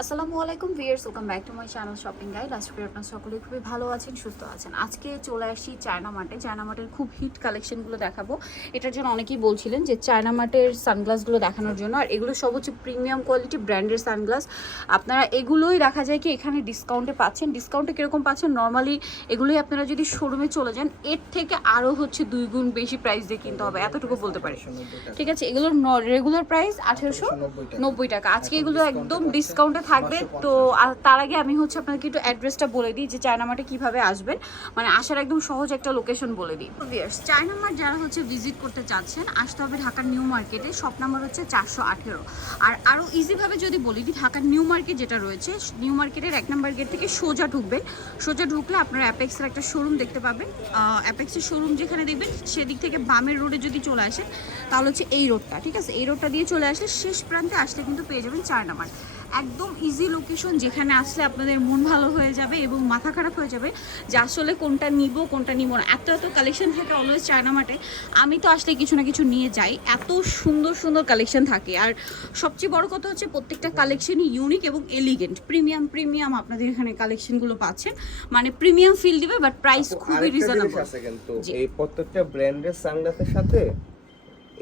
আসসালামু আলাইকুম viewers, welcome back to my channel shopping guide. আজকে আপনারা সকলেই খুবই ভালো আছেন, সুস্থ আছেন। আজকে চলে আসি চায়না মার্টে। চায়না মার্টের খুব হিট কালেকশনগুলো দেখাবো। এটার জন্য অনেকেই বলছিলেন যে চায়না মার্টের সানগ্লাসগুলো দেখানোর জন্য। আর এগুলো সব হচ্ছে প্রিমিয়াম কোয়ালিটি ব্র্যান্ডের সানগ্লাস। আপনারা এগুলোই দেখা যায় কি এখানে ডিসকাউন্টে পাচ্ছেন। ডিসকাউন্টে কীরকম পাচ্ছেন? নর্মালি এগুলোই আপনারা যদি শোরুমে চলে যান এর থেকে আরও হচ্ছে 2 গুণ বেশি প্রাইস দিয়ে কিনতে হবে, এতটুকু বলতে পারি। ঠিক আছে, এগুলোর রেগুলার প্রাইস 1890 টাকা। আজকে এগুলো একদম ডিসকাউন্টে থাকবে। তো তার আগে আমি হচ্ছে আপনাকে একটু অ্যাড্রেসটা বলে দিই যে চায়না মার্টে কীভাবে আসবেন, মানে আসার একদম সহজ একটা লোকেশন বলে দিই। ভিউয়ার্স, চায়না মার্ট যারা হচ্ছে ভিজিট করতে চাচ্ছেন আসতে হবে ঢাকার নিউ মার্কেটে। শপ নাম্বার হচ্ছে 418। আর আরও ইজিভাবে যদি বলি দিই, ঢাকার নিউ মার্কেট যেটা রয়েছে, নিউ মার্কেটের 1 নম্বর গেট থেকে সোজা ঢুকবেন। সোজা ঢুকলে আপনারা অ্যাপেক্সের একটা শোরুম দেখতে পাবেন। অ্যাপেক্সের শোরুম যেখানে দেখবেন সেদিক থেকে বামের রোডে যদি চলে আসেন তাহলে হচ্ছে এই রোডটা, ঠিক আছে, এই রোডটা দিয়ে চলে আসলে শেষ প্রান্তে আসলে কিন্তু পেয়ে যাবেন চায়না মার্ট। একদম ইজি লোকেশন, যেখানে আসলে আপনাদের মন ভালো হয়ে যাবে এবং মাথা খারাপ হয়ে যাবে যে আসলে কোনটা নিব কোনটা নিব না। এত কালেকশন থাকে অলওয়েজ চায়না মার্টে। আমি তো আসলে কিছু না কিছু নিয়ে যাই, এত সুন্দর সুন্দর কালেকশন থাকে। আর সবচেয়ে বড় কথা হচ্ছে প্রত্যেকটা কালেকশনই ইউনিক এবং এলিগেন্ট। প্রিমিয়াম আপনাদের এখানে কালেকশনগুলো পাচ্ছেন, মানে প্রিমিয়াম ফিল দিবে, বাট প্রাইস খুবই রিজনেবল। এই প্রত্যেকটা ব্র্যান্ডের সানগ্লাসের সাথে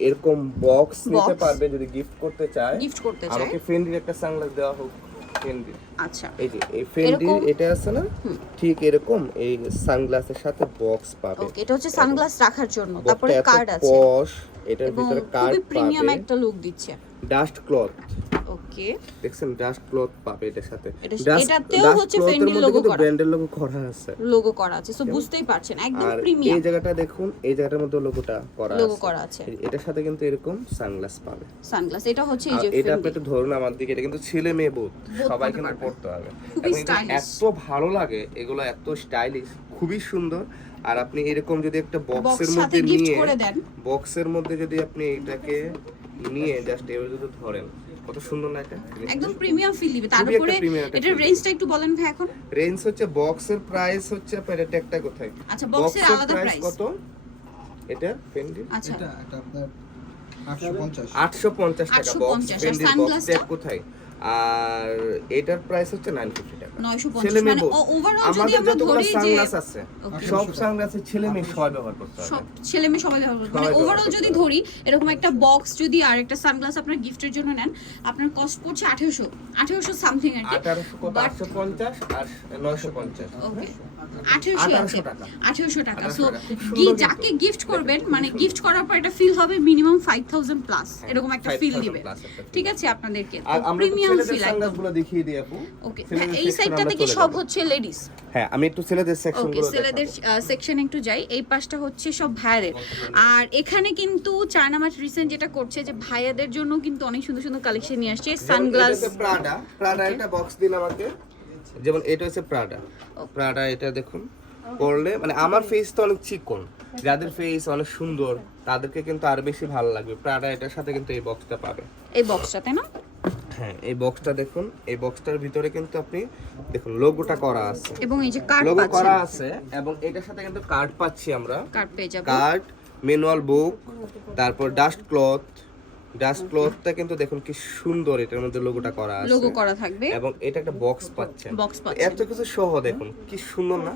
এরকম বক্স নিতে পারবে যদি গিফট করতে চায়। আমাকে ফেন্ডির একটা সানগ্লাস দেওয়া হোক। ফেন্ডি, আচ্ছা, এই যে এই ফেন্ডির এটা আছে না, ঠিক এরকম এই সানগ্লাসের সাথে বক্স পাবে। ওকে, এটা হচ্ছে সানগ্লাস রাখার জন্য। তারপরে কার্ড আছে, পশ, এটার ভিতরে কার্ড পাবে, প্রিমিয়াম একটা লুক দিচ্ছে। ডাস্ট ক্লথ, ওকে, দেখছেন ডাস্ট ক্লথ পাবে এটার সাথে। এটাতেও হচ্ছে ফেন্ডি লোগো করা, ব্র্যান্ডের লোগো করা আছে, সো বুঝতেই পারছেন একদম আর প্রিমিয়াম। এই জায়গাটা দেখুন, এই জায়গাটার মধ্যে লোগোটা করা আছে। এটার সাথে কিন্তু এরকম সানগ্লাস পাবে। সানগ্লাস এটা হচ্ছে এই যে এটা আপনি একটু ধরুন আমার দিকে, এটা কিন্তু ছেলে মেয়ে বোধ সবাই কিন্তু পড়তে হবে। এত ভালো লাগে এগুলো, এত স্টাইলিশ, খুবই সুন্দর। আর আপনি এরকম যদি একটা বক্সের মধ্যে নিয়ে, বক্সের মধ্যে যদি আপনি এটাকে নিয়ে জাস্ট এভাবে যদি ধরেন, কত সুন্দর না, এটা একদম প্রিমিয়াম ফিল দিবে। তার উপরে এটার রেঞ্জটা একটু বলেন ভাই। এখন রেঞ্জ হচ্ছে বক্সের প্রাইস হচ্ছে আপনার এটা একটা কোথায়, আচ্ছা বক্সের আলাদা প্রাইস কত এটা ফেন্ডি? আচ্ছা এটা আপনার 850 টাকা বক্স। ফেন্ডির বক্সটা কোথায়? আর এটার প্রাইস হচ্ছে 950 টাকা। 950, মানে ওভারঅল যদি আমরা ধরি যে সানগ্লাস আছে, সব সানগ্লাসে ছেলে মেয়ে সবাই ব্যবহার করতে পারবে, সব ছেলে মেয়ে সবাই ব্যবহার করতে, মানে ওভারঅল যদি ধরি এরকম একটা বক্স যদি আর একটা সানগ্লাস আপনার গিফটের জন্য নেন, আপনার কস্ট পড়ছে 1800 সামথিং আর কি। 850 আর 950, ওকে 1800 টাকা। সো যাকে গিফট করবেন, মানে গিফট করার পর এটা ফিল হবে মিনিমাম 5000 প্লাস, এরকম একটা ফিল দিবে। ঠিক আছে, আপনাদেরকে প্রিমিয়াম ফিল সানগ্লাসগুলো দেখিয়ে দিই আপু। ওকে, এই সাইডটা থেকে সব হচ্ছে লেডিস। হ্যাঁ, আমি একটু ছেলেদের সেকশনগুলো দেখাবো। ছেলেদের সেকশনে একটু যাই। এই পাশটা হচ্ছে সব ভাইয়াদের। আর এখানে কিন্তু চায়না মার্ট রিসেন্ট যেটা করছে যে ভাইয়াদের জন্য কিন্তু অনেক সুন্দর সুন্দর কালেকশন নিয়ে আসছে। সানগ্লাস, প্রাডা একটা বক্স দিন আমাকে, যেমন এটা হচ্ছে প্রাডা, এটা দেখুন পরলে, মানে আমার ফেস তো অনেক চিকন, যাদের ফেস অনেক সুন্দর তাদেরকে কিন্তু আর বেশি ভালো লাগবে। প্রাডা এটার সাথে কিন্তু এই বক্সটা পাবে, এই বক্সটাতে না। হ্যাঁ, এই বক্সটা দেখুন, এই বক্সটার ভিতরে কিন্তু আপনি দেখুন লোগোটা করা আছে এবং এই যে কার্ড লোগো পাচ্ছেন, করা আছে, এবং এটার সাথে কিন্তু কার্ড পাচ্ছি আমরা। কার্ড পেয়ে যাব, কার্ড, ম্যানুয়াল বুক, তারপর ডাস্ট ক্লথটা কিন্তু দেখুন কি সুন্দর, এটার মধ্যে লোগোটা করা আছে, লোগো করা থাকবে, এবং এটা একটা বক্স পাচ্ছেন। এত কিছু সহ দেখুন কি সুন্দর না,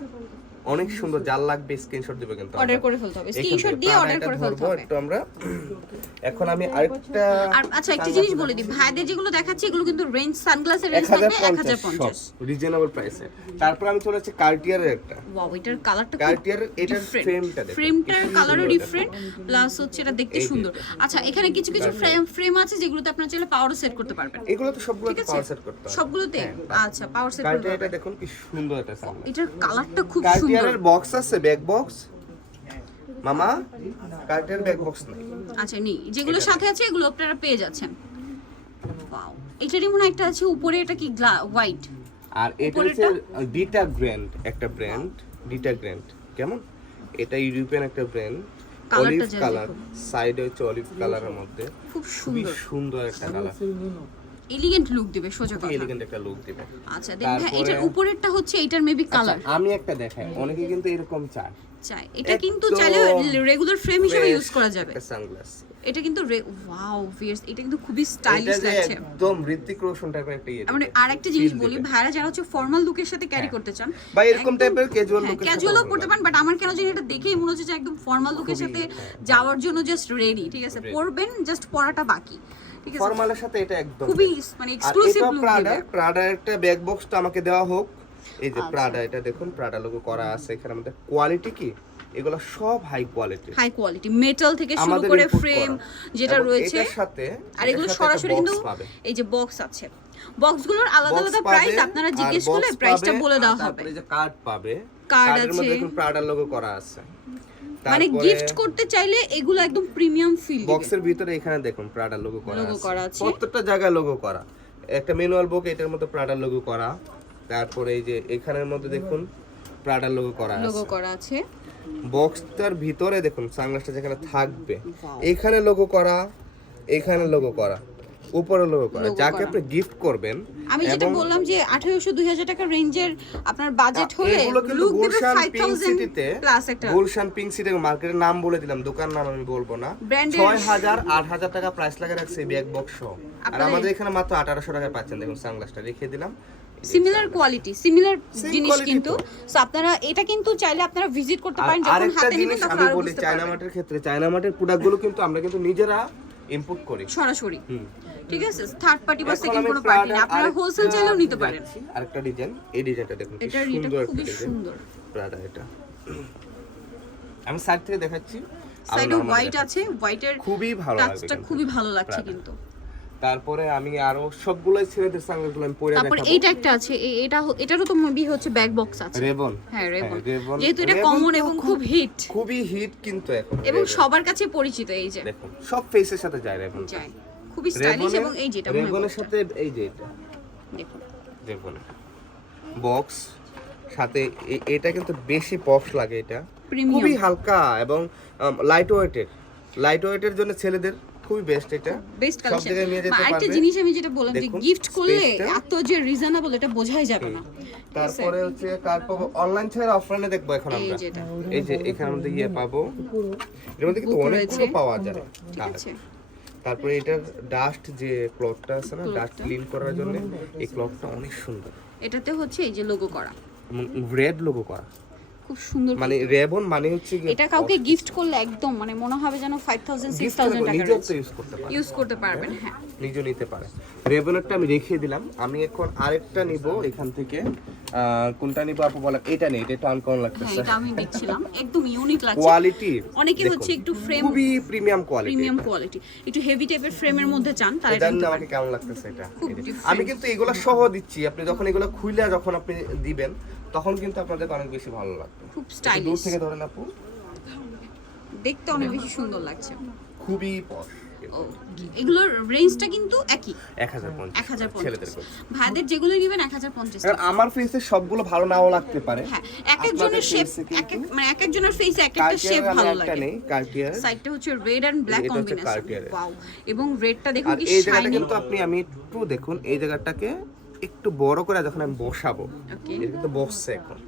অনেক সুন্দর। যার লাগবে স্ক্রিনশট দিবে, কিন্তু অর্ডার করে ফেলতে হবে, স্ক্রিনশট দিয়ে অর্ডার করে ফেলতে হবে। একটু আমরা এখন আমি আরেকটা, আর আচ্ছা একটা জিনিস বলে দিই, ভাইদের যেগুলো দেখাচ্ছি এগুলো কিন্তু রেঞ্জ, সানগ্লাসের রেঞ্জ থাকবে 1050, রিজনেবল প্রাইসে। তারপর আমি চলে যাচ্ছি কার্টিয়ারের একটা। ওয়াও, এটার কালারটা কার্টিয়ারের, এটার ফ্রেমটা দেখুন, ফ্রেমটার কালারও ডিফারেন্ট, প্লাস হচ্ছে এটা দেখতে সুন্দর। আচ্ছা, এখানে কিছু কিছু ফ্রেম আছে যেগুলোতে আপনারা চাইলে পাওয়ার সেট করতে পারবেন। এগুলো তো সবগুলোতে পাওয়ার সেট করতে হবে, সবগুলোতে। আচ্ছা, পাওয়ার সেট করতে হবে। কার্টিয়ারটা দেখুন কি সুন্দর একটা সানগ্লাস। এটার কালারটা খুব সুন্দর। কার্টিয়ারের বক্স আছে, ব্যাক বক্স মামা, কার্টিয়ার ব্যাক বক্স নাই। আচ্ছা, নেই, যেগুলো সাথে আছে এগুলো আপনারা পেয়ে যাচ্ছেন। ওয়াও, এটারই মনে একটা আছে উপরে, এটা কি হোয়াইট, আর এটা হচ্ছে ডিটা গ্র্যান্ড, একটা ব্র্যান্ড ডিটা গ্র্যান্ড। কেমন, এটা ইউরোপিয়ান একটা ব্র্যান্ড, অলিভ কালার, সাইডে হচ্ছে অলিভ কালারের মধ্যে, খুব সুন্দর একটা কালার। এলিগেন্ট লুক দিবে সোজা কথা। এলিগেন্ট একটা লুক দিবে। আচ্ছা দেখুন এটার উপরেরটা হচ্ছে এটার মেবি কালার। আমি একটা দেখাই, অনেকে কিন্তু এরকম চায়। এটা কিন্তু চাইলে রেগুলার ফ্রেম হিসেবে ইউজ করা যাবে। সানগ্লাস এটা কিন্তু ওয়াও ভিউয়ার্স, এটা কিন্তু খুবই স্টাইলিশ লাগছে, একদম ঋত্বিক রোশন টাইপের একটা ইয়ে। মানে আরেকটা জিনিস বলি, ভাইরা যারা হচ্ছে ফর্মাল লুকের সাথে ক্যারি করতে চান বা এরকম টাইপের ক্যাজুয়াল লুক, ক্যাজুয়ালও পড়তে পারেন, বাট আমার কেন জানি এটা দেখেই মনে হচ্ছে যে একদম ফর্মাল লুকের সাথে যাওয়ার জন্য জাস্ট রেডি। ঠিক আছে, পরবেন জাস্ট পরাটা বাকি। ঠিক আছে, ফর্মালের সাথে এটা একদম খুবই মানে এক্সক্লুসিভ লুক প্রাডা দিবে। প্রাডার একটা ব্যাক বক্সটা আমাকে দেওয়া হোক। এই যে আচ্ছা। প্রাডা, এটা দেখুন প্রাডা লোগো করা আছে এখানে। আমাদের কোয়ালিটি কি, এগুলো সব high quality, high quality metal থেকে শুরু করে ফ্রেম যেটা রয়েছে, এটার সাথে আর এগুলো সরাসরি কিন্তু এই যে বক্স আছে, বক্সগুলোর আলাদা আলাদা প্রাইস আপনারা জিজ্ঞেস করলে প্রাইসটা বলে দেওয়া হবে। তারপরে যে কার্ড পাবে, কার্ড কার্ডের আছে, মধ্যে দেখুন প্রাডার লোগো করা আছে। মানে গিফট করতে চাইলে এগুলো একদম প্রিমিয়াম ফিল দিবে। বক্সের ভিতরে এখানে দেখুন প্রাডার লোগো করা আছে, প্রত্যেকটা জায়গায় লোগো করা। একটা ম্যানুয়াল বুক, এটার মধ্যে প্রাডার লোগো করা। তারপরে এই যে এখানের মধ্যে দেখুন প্রাডার লোগো করা আছে। বক্সটার ভিতরে দেখুন সানগ্লাসটা যেখানে থাকবে এখানে লোগো করা, এখানে লোগো করা, উপরে লোগো করা। যাকে আপনি গিফট করবেন, আমি যেটা বললাম যে 1800-2000 টাকা রেঞ্জের আপনার বাজেট হলে এগুলো কিন্তু লুক দিবে গুলশান পিঙ্ক 5000 সিটিতে, প্লাস একটা গুলশান পিঙ্ক সিটি মার্কেটের নাম বলে দিলাম, দোকান নাম আমি বলবো না। 6000-8000 টাকা প্রাইস লাগা রাখছে ব্যাক বক্স সহ, আর আমাদের এখানে মাত্র 1800 টাকায় পাচ্ছেন। দেখুন সানগ্লাসটা রেখে দিলাম, সিমিলার কোয়ালিটি, সিমিলার জিনিস কিন্তু। সো আপনারা এটা কিন্তু চাইলে আপনারা ভিজিট করতে পারেন যখন হাতে নেবেন তখন আমি আরো বলি বুঝতে চায়না পারবেন। মার্টের ক্ষেত্রে, চায়না মার্টের প্রোডাক্টগুলো কিন্তু আমরা কিন্তু নিজেরা ইম্পোর্ট করি সরাসরি। ঠিক আছে, থার্ড পার্টি বা এখন সেকেন্ড আমি কোনো পার্টি না, Prada আপনারা হোলসেল চাইলেও নিতে পারেন। আরেকটা ডিজাইন, এই ডিজাইনটা দেখুন কি এটা সুন্দর, খুবই সুন্দর। প্রাডা এটা আমি সাইড থেকে দেখাচ্ছি। সাইডে হোয়াইট আছে, হোয়াইটের খুবই ভালো লাগছে, টাচটা খুবই ভালো লাগছে কিন্তু। তারপরে আমি আরো সবগুলাই ছেলেদের সানগ্লাসগুলো আমি পরে তারপর দেখাবো। এইটা একটা আছে, এটারও তো মেবি হচ্ছে ব্যাক বক্স আছে। রেবন, হ্যাঁ রেবন, রেবন, যেহেতু এটা রেবন কমন তো এবং খুব হিট, খুবই হিট কিন্তু এখন, এবং রেবন। সবার কাছে পরিচিত। এই যে দেখুন সব ফেসের সাথে যায় রেবন, যায় খুবই স্টাইলিশ। এবং এই যেটা রেবনের সাথে এই যে এটা দেখুন রেবনের বক্স সাথে এটা কিন্তু বেশি পপস লাগে, এটা প্রিমিয়াম খুবই হালকা এবং লাইট ওয়েটের জন্য ছেলেদের খুবই বেস্ট। এটা বেস্ট সব কালেকশন। জায়গায় নিয়ে যেতে আরেকটা পারবে। জিনিস আমি যেটা বললাম যে দেখুন, গিফট করলে space-টা। এত যে রিজনেবল এটা বোঝাই যাবে না। তারপরে হচ্ছে কার পাবো, অনলাইন ছাড়া অফলাইনে দেখবো এখন এই আমরা। যেটা এই যে এখানে মধ্যে গিয়ে পাবো, এর মধ্যে কিন্তু বুক অনেকগুলো রয়েছে। পাওয়া যায়। ঠিক আছে, তারপরে এটার ডাস্ট যে ক্লথটা আছে না, ডাস্ট ক্লিন করার জন্য এই ক্লথটা অনেক সুন্দর, এটাতে হচ্ছে এই যে লোগো করা, রেড লোগো করা, খুব সুন্দর। মানে রেবন মানে হচ্ছে কি, এটা কাউকে গিফট করলে একদম মানে মনে হবে যেন 5000-6000 টাকা নিজেও তো ইউজ করতে পারে, ইউজ করতে পারবেন। হ্যাঁ নিজে নিতে পারে। রেবনেরটা আমি রেখে দিলাম। আমি এখন আরেকটা নিব এখান থেকে। কোনটা নিব আপু বলেন? এটা নেই, এটা টান কেমন লাগতেছে? এটা আমি দেখছিলাম, একদম ইউনিক লাগছে। কোয়ালিটি অনেকে হচ্ছে একটু ফ্রেম খুবই প্রিমিয়াম কোয়ালিটি, প্রিমিয়াম কোয়ালিটি, একটু হেভি টাইপের ফ্রেমের মধ্যে চান তাহলে এটা নিতে আমাকে পারেন। কেমন লাগতেছে এটা? খুব এই যে। different। আমি কিন্তু এগুলো সহ দিচ্ছি, আপনি যখন এগুলো খুইলা যখন আপনি দিবেন তখন কিন্তু আপনাদের অনেক বেশি ভালো লাগবে। খুব দূর স্টাইলিশ, থেকে ধরেন আপু, দেখতে অনেক বেশি সুন্দর লাগছে। খুবই পশ। এগুলোর রেঞ্জটা কিন্তু একই, 1050 ছেলেদের করে। ভাইদের যেগুলো নেবেন 1050 কারণ আমার ফেসে সবগুলো ভালো নাও লাগতে পারে। হ্যাঁ, এক একজনের শেপ মানে এক একজনের ফেসে এক একটা শেপ ভালো লাগে। কার্টিয়ার সাইডটা হচ্ছে রেড এন্ড ব্ল্যাক এটা হচ্ছে কম্বিনেশন, Cartier এর। ওয়াও। এবং রেডটা দেখুন আর কি এই জায়গাটা শাইনি। কিন্তু আমি একটু দেখুন, এই জায়গাটাকে একটু বড় করে যখন আমি বসাবো, ওকে, এটা কিন্তু বসছে এখন,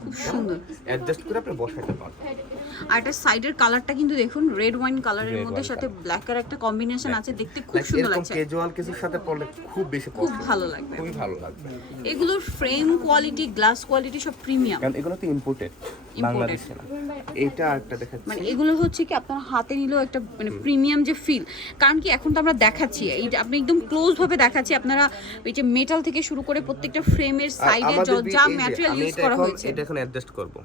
খুব সুন্দর। অ্যাডজাস্ট করে আপনি বসাতে পারবেন। আর এটা সাইডের কালারটা কিন্তু দেখুন রেড ওয়াইন কালারের Red মধ্যে wine সাথে ব্ল্যাক এর একটা কম্বিনেশন আছে, দেখতে খুব Like সুন্দর এরকম লাগছে, ক্যাজুয়াল কিছুর সাথে পরলে খুব বেশি খুব পছন্দ, ভালো লাগবে। খুবই ভালো লাগবে। এগুলোর ফ্রেম কোয়ালিটি, গ্লাস কোয়ালিটি সব প্রিমিয়াম, কারণ এগুলো তো ইম্পোর্টেড, বাংলাদেশে না। এইটা একটা দেখাচ্ছি, মানে এগুলো হচ্ছে কি আপনার হাতে নিলেও একটা মানে প্রিমিয়াম যে ফিল। কারণ কি এখন তো আমরা দেখাচ্ছি, এইটা আপনি একদম ক্লোজ ভাবে দেখাচ্ছি, আপনারা এই যে মেটাল থেকে শুরু করে প্রত্যেকটা ফ্রেমের সাইডে যা ম্যাটেরিয়াল ইউজ করা হয়েছে। এটা এখন অ্যাডজাস্ট করব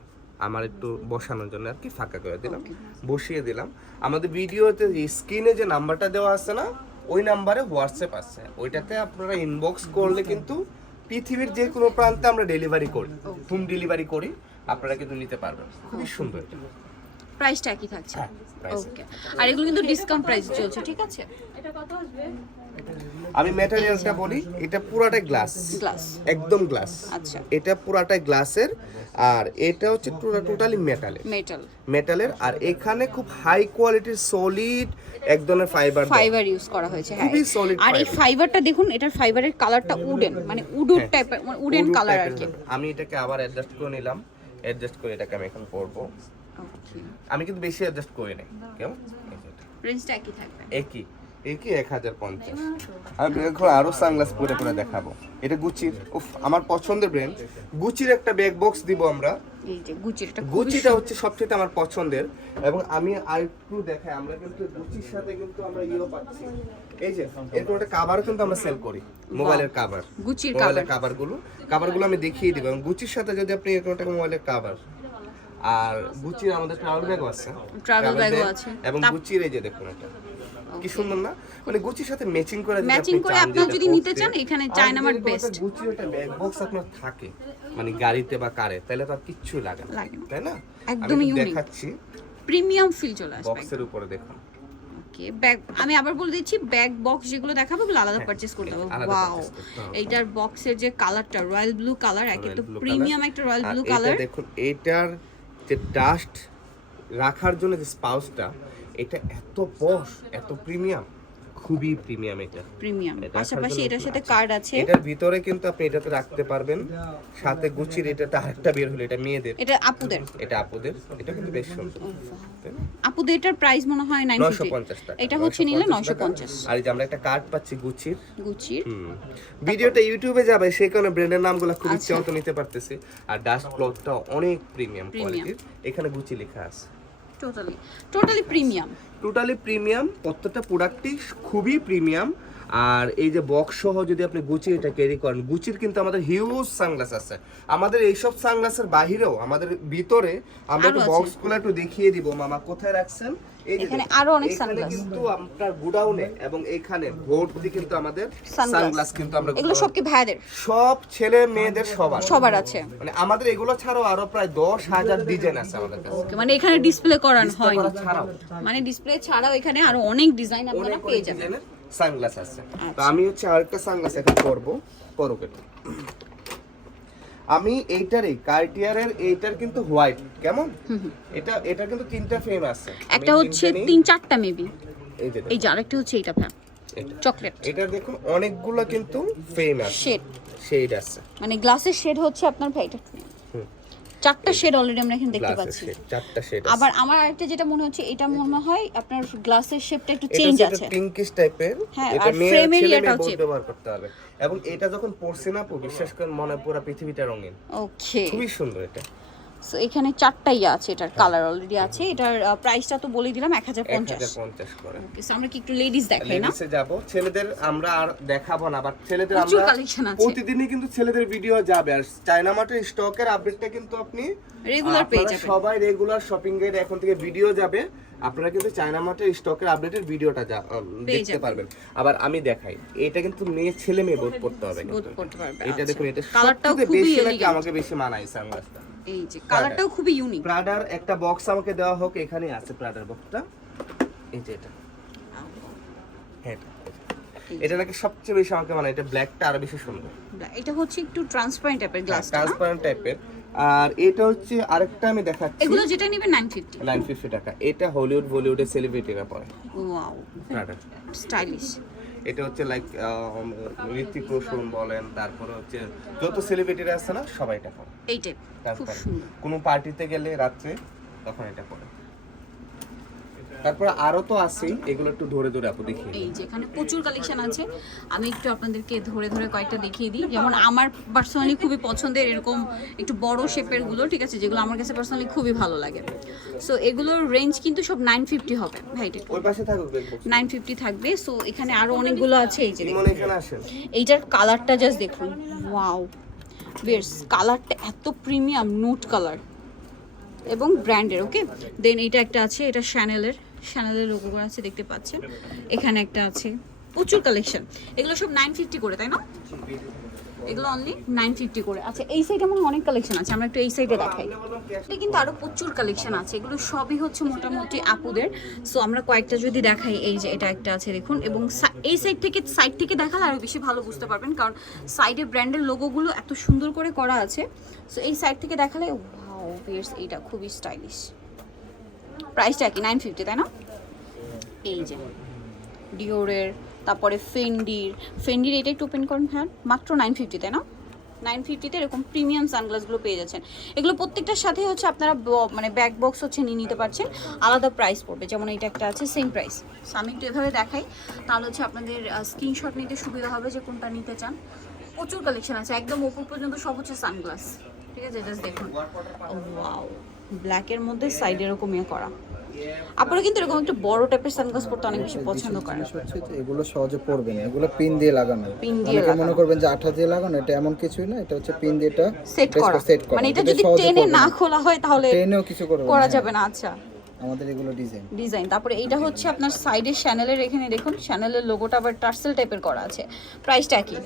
আমার একটু বসানোর জন্য আর কি, ফাঁকা করে দিলাম, বসিয়ে দিলাম। আমাদের ভিডিওতে স্ক্রিনে যে নাম্বারটা দেওয়া আছে না, ওই নাম্বারে হোয়াটসঅ্যাপ আছে, ওইটাতে আপনারা ইনবক্স করলে কিন্তু পৃথিবীর যে কোনো প্রান্তে আমরা ডেলিভারি করি, হোম ডেলিভারি করি, আপনারা কিন্তু নিতে পারবেন। খুবই সুন্দর এটা। প্রাইসটা একই থাকছে, হ্যাঁ, price ওকে। আর এগুলো কিন্তু ডিসকাউন্ট প্রাইস চলছে, ঠিক আছে? আমি ম্যাটেরিয়ালটা বলি, এটা পুরাটাই গ্লাস, গ্লাস একদম গ্লাস। আচ্ছা, এটা পুরাটাই গ্লাসের, আর এটা হচ্ছে টোটালি মেটাল মেটালের। আর এখানে খুব হাই কোয়ালিটির সলিড এক ধরনের ফাইবার ইউজ করা হয়েছে। হ্যাঁ, খুবই সলিড। আর এই ফাইবারটা দেখুন, এটার ফাইবারের কালারটা উডেন, মানে উডুড টাইপের, মানে উডেন কালার আর কি। আমি এটাকে আবার অ্যাডজাস্ট করে নিলাম, অ্যাডজাস্ট করে এটাকে আমি এখন পরবো। ওকে, আমি কিন্তু বেশি অ্যাডজাস্ট করি নাই, কেমন রেঞ্জটা একই থাকবে। একই 1050। আমি এখন আরো সানগ্লাস পরে পরে দেখাবো। এটা গুচির, উফ আমার পছন্দের ব্র্যান্ড। গুচির একটা ব্যাগ বক্স দিব আমরা। এই যে গুচিটা, গুচিটা হচ্ছে সবচেয়ে আমার পছন্দের। এবং আমি আরেকটু দেখাই, আমরা কিন্তু গুচির সাথে কিন্তু আমরা ইয়েও পাচ্ছি, এই যে এরকম একটা কভারও কিন্তু আমরা সেল করি, মোবাইলের কভার, গুচির মোবাইলের কভারগুলো আমি দেখিয়ে দিব। এবং গুচির সাথে যদি আপনি এরকম একটা মোবাইলের কভার, আর গুচির আমাদের ট্রাভেল ব্যাগও আছে, ট্রাভেল ব্যাগও আছে। এবং গুচির এই যে দেখুন এটা কি সুন্দর না, মানে গুচির সাথে ম্যাচিং করে আপনি যদি নিতে চান এখানে চায়না মার্ট বেস্ট। গুচির একটা ব্যাগ বক্স আপনার থাকে মানে গাড়িতে বা কারে, তাহলে তো আর কিচ্ছু লাগে না, তাই না? একদমই ইউনিক, দেখাচ্ছি প্রিমিয়াম ফিল চলে আসবে বক্সের উপরে দেখুন। ওকে, ব্যাগ আমি আবার বলে দিচ্ছি, ব্যাগ বক্স যেগুলো দেখাবো ওগুলো আলাদা পারচেজ করতে হবে। ওয়াও, এইটার বক্সের যে কালারটা রয়্যাল ব্লু কালার, একে তো প্রিমিয়াম একটা রয়্যাল ব্লু কালার। দেখুন এটার যে ডাস্ট রাখার জন্য যে স্পাউসটা, এটা এত পশ, এত প্রিমিয়াম, খুবই প্রিমিয়াম। এটা প্রিমিয়াম, পাশাপাশি এটার সাথে কার্ড আছে। এটার ভিতরে কিন্তু আপনি এটাতে রাখতে পারবেন, সাথে গুচির এটাতে আরেকটা বের হলো, এটা মেয়েদের, এটা আপুদের, এটা কিন্তু বেশ সুন্দর। আপুদের এটার প্রাইস মনে হয় 950 টাকা, এটা হচ্ছে নিলে 950। আর এই যে আমরা একটা কার্ড পাচ্ছি গুচির। ভিডিওটা ইউটিউবে যাবে, সেই কারণে ব্র্যান্ডের নামগুলো খুব ইচ্ছে মতো নিতে পারতেছি। আর ডাস্ট ক্লথটা অনেক প্রিমিয়াম কোয়ালিটির, এখানে গুচি লেখা আছে। টোটালি প্রিমিয়াম, প্রত্যেকটা প্রোডাক্টই খুবই প্রিমিয়াম। আর এই যে বক্স সহ যদি আপনি গুচি এটা ক্যারি করেন, গুচির কিন্তু আমাদের হিউজ সানগ্লাস আছে। আমাদের এইসব সানগ্লাসের বাহিরেও আমাদের ভিতরে আমরা একটু বক্সগুলো একটু দেখিয়ে দিব। মামা কোথায় রাখছেন? এই যে এখানে আরো অনেক সানগ্লাস কিন্তু আপনার গোডাউনে এবং এখানে ভর্তি কিন্তু আমাদের সানগ্লাস কিন্তু আমরা, এগুলো সব কি ভাইদের? সব ছেলে মেয়েদের সবার আছে। মানে আমাদের এগুলো ছাড়াও আরো প্রায় 10,000 ডিজাইন আছে আমাদের কাছে। মানে এখানে ডিসপ্লে করানো হয় না, মানে ডিসপ্লে ছাড়াও এখানে আরো অনেক ডিজাইন আপনারা পেয়ে যাবেন। সানগ্লাস আছে। তো আমি হচ্ছে আরেকটা সানগ্লাস এখন করব, আমি এইটারই কার্টিয়ারের, এইটার কিন্তু হোয়াইট, কেমন এটা কিন্তু তিনটা ফ্রেম আছে, একটা হচ্ছে 3-4টা মেবি, এই যে আরেকটা হচ্ছে এইটা ফ্রেম চকলেট। এটা দেখুন অনেকগুলো কিন্তু ফ্রেম আছে, শেড আছে, মানে গ্লাসের শেড হচ্ছে আপনার ভাই এটা 4টা শেড অলরেডি আমরা এখানে দেখতে পাচ্ছি। 4টা শেড। আবার আমার আরেকটা যেটা মনে হচ্ছে, এটা মনে হয় আপনার গ্লাসের শেপটা একটু চেঞ্জ আছে, এটা পিঙ্কিশ টাইপের। এটা ফ্রেমের এটাও চেঞ্জ ব্যবহার করতে হবে। এবং এটা যখন পড়ছে না, বিশ্বাস করেন মনে পুরো পৃথিবীটা রঙিন। ওকে, খুবই সুন্দর এটা। সো এখানে 4টাই আছে, এটার কালার অলরেডি আছে। এটার প্রাইসটা তো বলে দিলাম 1050 করে। ওকে, সো আমরা কি একটু লেডিস দেখাই না? লেডিসে যাব, ছেলেদের আমরা আর দেখাবো না, বাট ছেলেদের আমরা প্রতিদিনই কিন্তু ছেলেদের ভিডিও যাবে। আর চায়না মার্টের স্টকের আপডেটটা কিন্তু আপনি রেগুলার পেয়ে যাবেন, সবাই রেগুলার শপিং গাইড এখন থেকে ভিডিও যাবে, আপনারা কিন্তু চায়না মার্টের স্টকের আপডেটের ভিডিওটা দেখতে পারবেন। আবার আমি দেখাই, এটা কিন্তু ছেলে মেয়ে বোধ করতে হবে, এটা দেখুন, এটা কালারটাও খুবই এলিগেন্ট, আমাকে বেশি মানায় সানগ্লাসটা। এই যে কালারটাও খুবই ইউনিক। প্রাডার একটা বক্স আমাকে দেওয়া হোক, এখানে আছে প্রাডার বক্সটা, এই যে এটা, হ্যাঁ এটা নাকি সবচেয়ে বেশি আমাকে মানে, এটা ব্ল্যাকটা আরো বেশি সুন্দর। এটা হচ্ছে একটু ট্রান্সপারেন্ট টাইপের গ্লাস, ট্রান্সপারেন্ট টাইপের। আর এটা হচ্ছে আরেকটা আমি দেখাচ্ছি, এগুলো যেটা নেবে 950 টাকা। এটা হলিউড বলিউডের সেলিব্রিটিরা পরে। Wow, stylish. এটা হচ্ছে লাইক ঋতিক রোশন বলেন, তারপরে হচ্ছে যত সেলিব্রিটিরা আছে না, সবাই এটা পরে। এই টাইপ খুব সুন্দর, কোনো পার্টিতে গেলে রাত্রে তখন এটা পরে। তারপর আরো তো আছেই, এগুলো একটু ধরে ধরে আপু দেখিয়ে। এই যে এখানে প্রচুর কালেকশন আছে, আমি একটু আপনাদেরকে ধরে ধরে কয়েকটা দেখিয়ে দিই। যেমন আমার পার্সোনালি খুবই পছন্দের এরকম একটু বড় শেপের গুলো, ঠিক আছে, যেগুলো আমার কাছে পার্সোনালি খুবই ভালো লাগে। সো এগুলোর রেঞ্জ কিন্তু সব 950 হবে ভাই, ঠিক ওই পাশে থাকবে 950 থাকবে। সো এখানে আরো অনেকগুলো আছে, এই যে মনে এখানে আসেন, এইটার কালারটা জাস্ট দেখুন, ওয়াও বেশ, কালারটা এত প্রিমিয়াম নুট কালার এবং ব্র্যান্ডের। ওকে, দেন এটা একটা আছে, এটা শ্যানেলের লোগো করা আছে, দেখতে পাচ্ছেন। এখানে একটা আছে, প্রচুর কালেকশন, এগুলো সব 950 করে, তাই না? এগুলো অনলি 950 করে। আচ্ছা এই সাইডে আমার অনেক কালেকশন আছে, আমরা একটু এই সাইডে দেখাই। এটা কিন্তু আরো প্রচুর কালেকশন আছে, এগুলো সবই হচ্ছে মোটামুটি আপুদের। সো আমরা কয়েকটা যদি দেখাই, এই যে এটা একটা আছে দেখুন, এবং এই সাইড থেকে দেখালে আরো বেশি ভালো বুঝতে পারবেন, কারণ সাইডে ব্র্যান্ডের লোগোগুলো এত সুন্দর করে করা আছে। সো এই সাইড থেকে দেখালে ওয়াও ভিউয়ার্স, এটা খুবই স্টাইলিশ। প্রাইসটা কি 950 তাই না? এই যে ডিওরের, তারপরে ফেন্ডির এটা একটু ওপেন করেন, হ্যাঁ মাত্র 950 তাই না? 950-তে এরকম প্রিমিয়াম সানগ্লাসগুলো পেয়ে যাচ্ছেন। এগুলো প্রত্যেকটার সাথে হচ্ছে আপনারা মানে ব্যাক বক্স হচ্ছে নিয়ে নিতে পারছেন, আলাদা প্রাইস পড়বে। যেমন এইটা একটা আছে সেম প্রাইস। সো আমি একটু এভাবে দেখাই, তাহলে হচ্ছে আপনাদের স্ক্রিনশট নিতে সুবিধা হবে যে কোনটা নিতে চান। প্রচুর কালেকশন আছে, একদম উপর পর্যন্ত সব হচ্ছে সানগ্লাস, ঠিক আছে? জাস্ট দেখুন, ওয়াও ব্ল্যাকের মধ্যে সাইড এরকম করা। আপনারা কিন্তু এরকম একটু বড় টাইপের সানগ্লাস পরতে অনেক বেশি পছন্দ করেন। এগুলো সহজে পড়বে না, এগুলো পিন দিয়ে লাগানো। পিন দিয়ে অনেকে মনে করবেন যে আঠা দিয়ে লাগানো, এটা এমন কিছুই না, এটা হচ্ছে পিন দিয়ে এটা সেট করা। মানে এটা যদি টেনে না খোলা হয় তাহলে টেনেও কিছু করা যাবে না। আচ্ছা আমাদের এগুলো ডিজাইন। তারপরে এইটা হচ্ছে আপনার সাইডে শ্যানেলের, এখানে দেখুন শ্যানেলের লোগোটা আবার টার্সেল টাইপের করা আছে। প্রাইসটা কি?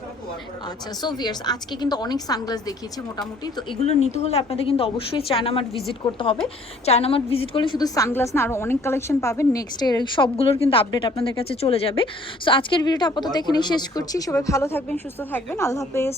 আচ্ছা সো ভিউয়ার্স, আজকে কিন্তু অনেক সানগ্লাস দেখিয়েছি মোটামুটি। তো এগুলো নিতে হলে আপনাদের কিন্তু অবশ্যই চায়না মার্ট ভিজিট করতে হবে। চায়না মার্ট ভিজিট করলে শুধু সানগ্লাস না, আরও অনেক কালেকশন পাবেন। নেক্সট এর সবগুলোর কিন্তু আপডেট আপনাদের কাছে চলে যাবে। সো আজকের ভিডিওটা আপাতত এখানেই শেষ করছি। সবাই ভালো থাকবেন, সুস্থ থাকবেন, আল্লাহ হাফেজ।